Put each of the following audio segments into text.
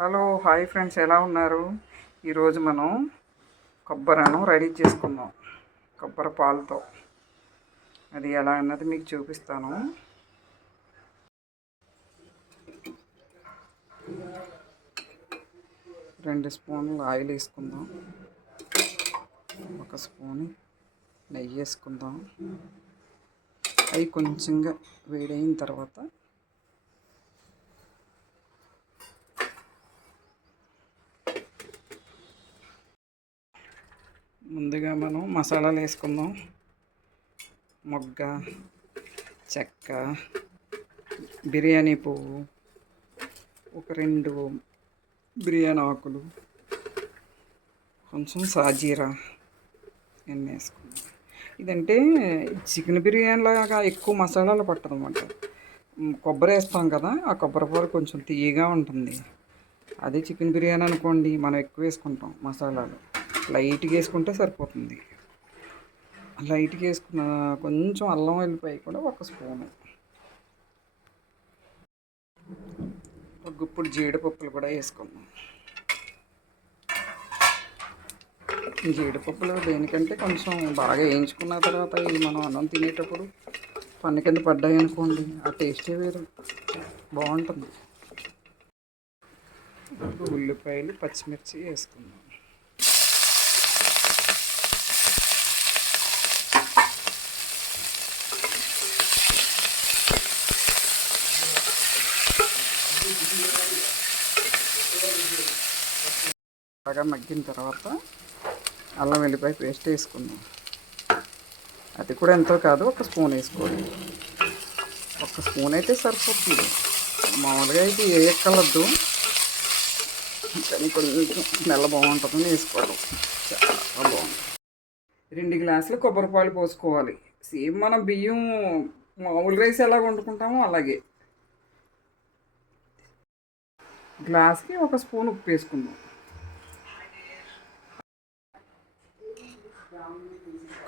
Hello hi friends ఎలా ఉన్నారు? ఈరోజు మనం కొబ్బరిను రెడీ చేసుకుందాం కొబ్బరి పాలతో. అది ఎలా అన్నది మీకు చూపిస్తాను. రెండు స్పూన్లు ఆయిల్ వేసుకుందాం. ఒక స్పూన్ నెయ్యి వేసుకుందాం. అవి కొంచెంగా వేడైన తర్వాత ముందుగా మనం మసాలాలు వేసుకుందాం. మొగ్గ చెక్క బిర్యానీ పువ్వు ఒక రెండు బిర్యానీ ఆకులు కొంచెం సాజీరా ఇవన్నీ వేసుకుందాం. ఇదంటే చికెన్ బిర్యానీలాగా ఎక్కువ మసాలాలు పట్టదు అనమాట కొబ్బరి వేస్తాం కదా ఆ కొబ్బరి పొర కొంచెం తీయగా ఉంటుంది. అదే చికెన్ బిర్యానీ అనుకోండి మనం ఎక్కువ వేసుకుంటాం మసాలాలు. లైట్గా వేసుకుంటే సరిపోతుంది. లైట్గా వేసుకున్న కొంచెం అల్లం వెల్లిపాయ కూడా ఒక స్పూను. ఒక గుప్పుడు జీడిపప్పులు కూడా వేసుకుందాం. జీడిపప్పులు దేనికంటే కొంచెం బాగా వేయించుకున్న తర్వాత ఇవి మనం అన్నం తినేటప్పుడు పన్ను కింద పడ్డాయి అనుకోండి ఆ టేస్టే వేరు. బాగుంటుంది. ఉల్లిపాయలు పచ్చిమిర్చి వేసుకుందాం. బాగా మగ్గిన తర్వాత అల్లం వెల్లిపాయ పేస్ట్ వేసుకుందాం. అది కూడా ఎంతో కాదు ఒక స్పూన్ వేసుకోండి. ఒక స్పూన్ అయితే సరిపోతుంది. మామూలుగా అయితే ఏ ఎక్కలద్దు. కానీ కొంచెం నెల బాగుంటుందని వేసుకోవడం చాలా బాగుంటుంది రెండు గ్లాసులు కొబ్బరి పాలు పోసుకోవాలి. సేమ్ మనం బియ్యం మామూలు రైస్ ఎలా వండుకుంటామో అలాగే. గ్లాస్కి ఒక స్పూన్ ఉప్పు వేసుకుందాం.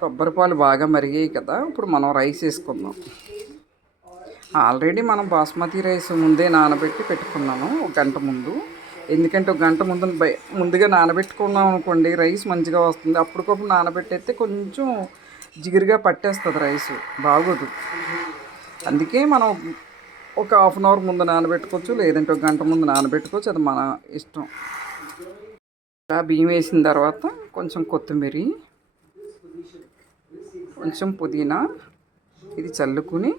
కొబ్బరి పాలు బాగా మరిగాయి కదా ఇప్పుడు మనం రైస్ వేసుకుందాం. ఆల్రెడీ మనం బాస్మతి రైస్ ముందే నానబెట్టి పెట్టుకున్నాను ఒక గంట ముందు. ఎందుకంటే ఒక గంట ముందు ముందుగా నానబెట్టుకున్నాం అనుకోండి రైస్ మంచిగా వస్తుంది. అప్పటికప్పుడు నానబెట్టేస్తే కొంచెం జిగురుగా పట్టేస్తుంది రైస్ బాగోదు. అందుకే మనం ఒక హాఫ్ అన్ అవర్ ముందు నానబెట్టుకోవచ్చు లేదంటే ఒక గంట ముందు నానబెట్టుకోవచ్చు అది మన ఇష్టం. ఇలా బియ్యం వేసిన తర్వాత కొంచెం కొత్తిమీర కొంచెం పుదీనా ఇది చల్లుకుని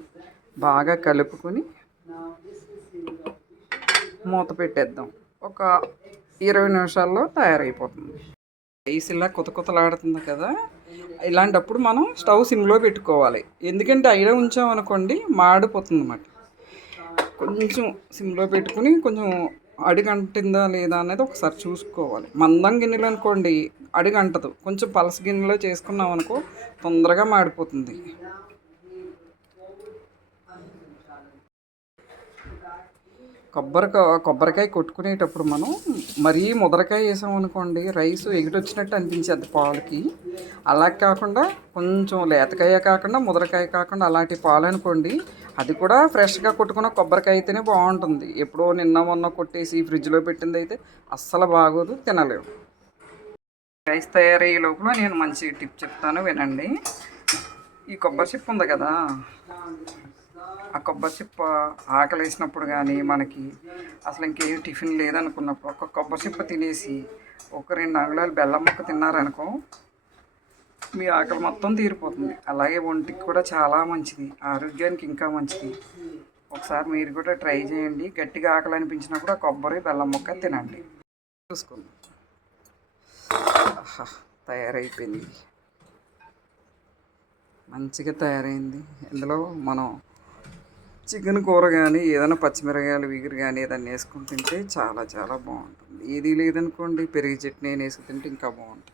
బాగా కలుపుకొని మూత పెట్టేద్దాం. ఒక ఇరవై నిమిషాల్లో తయారైపోతుంది. రైస్ ఇలా కొత్త కొత్తలాడుతుంది కదా ఇలాంటప్పుడు మనం స్టవ్ సిమ్లో పెట్టుకోవాలి. ఎందుకంటే అయినా ఉంచామనుకోండి మాడిపోతుంది అన్నమాట కొంచెం సిమ్లో పెట్టుకుని కొంచెం అడిగంటిందా లేదా అనేది ఒకసారి చూసుకోవాలి. మందం గిన్నెలు అనుకోండి అడిగంటదు. కొంచెం పలస గిన్నెలో చేసుకున్నాం అనుకో తొందరగా మాడిపోతుంది. కొబ్బరికాయ కొబ్బరికాయ కొట్టుకునేటప్పుడు మనం మరీ ముదరకాయ వేసాం అనుకోండి రైస్ ఎగిటొచ్చినట్టు అనిపించేది పాలకి. అలా కాకుండా కొంచెం లేతకాయ కాకుండా ముదరకాయ కాకుండా అలాంటి పాలు అనుకోండి అది కూడా ఫ్రెష్గా కొట్టుకున్న కొబ్బరికాయ అయితేనే బాగుంటుంది. ఎప్పుడో నిన్న మొన్న కొట్టేసి ఫ్రిడ్జ్లో పెట్టింది అయితే అస్సలు బాగోదు తినలేవు. రైస్ తయారయ్యే లోపల నేను మంచి టిప్ చెప్తాను వినండి. ఈ కొబ్బరి చిప్ప ఉంది కదా ఆ కొబ్బరి చిప్ప ఆకలి వేసినప్పుడు కానీ మనకి అసలు ఇంకేం టిఫిన్ లేదనుకున్నప్పుడు ఒక కొబ్బరి చిప్ప తినేసి ఒక రెండు అంగుళాలు బెల్లం ముక్క తిన్నారనుకో మీ ఆకలి మొత్తం తీరిపోతుంది. అలాగే ఒంటికి కూడా చాలా మంచిది. ఆరోగ్యానికి ఇంకా మంచిది. ఒకసారి మీరు కూడా ట్రై చేయండి. గట్టిగా ఆకలి అనిపించినప్పుడు ఆ కొబ్బరి బెల్లం ముక్క తినండి. చూసుకుందాం. తయారైపోయింది. మంచిగా తయారైంది. ఇందులో మనం చికెన్ కూర కానీ ఏదైనా పచ్చిమిరకాయలు విగురు కానీ ఏదైనా వేసుకుని తింటే చాలా చాలా బాగుంటుంది. ఏది లేదనుకోండి పెరుగు చట్నీ వేసుకు తింటే ఇంకా బాగుంటుంది.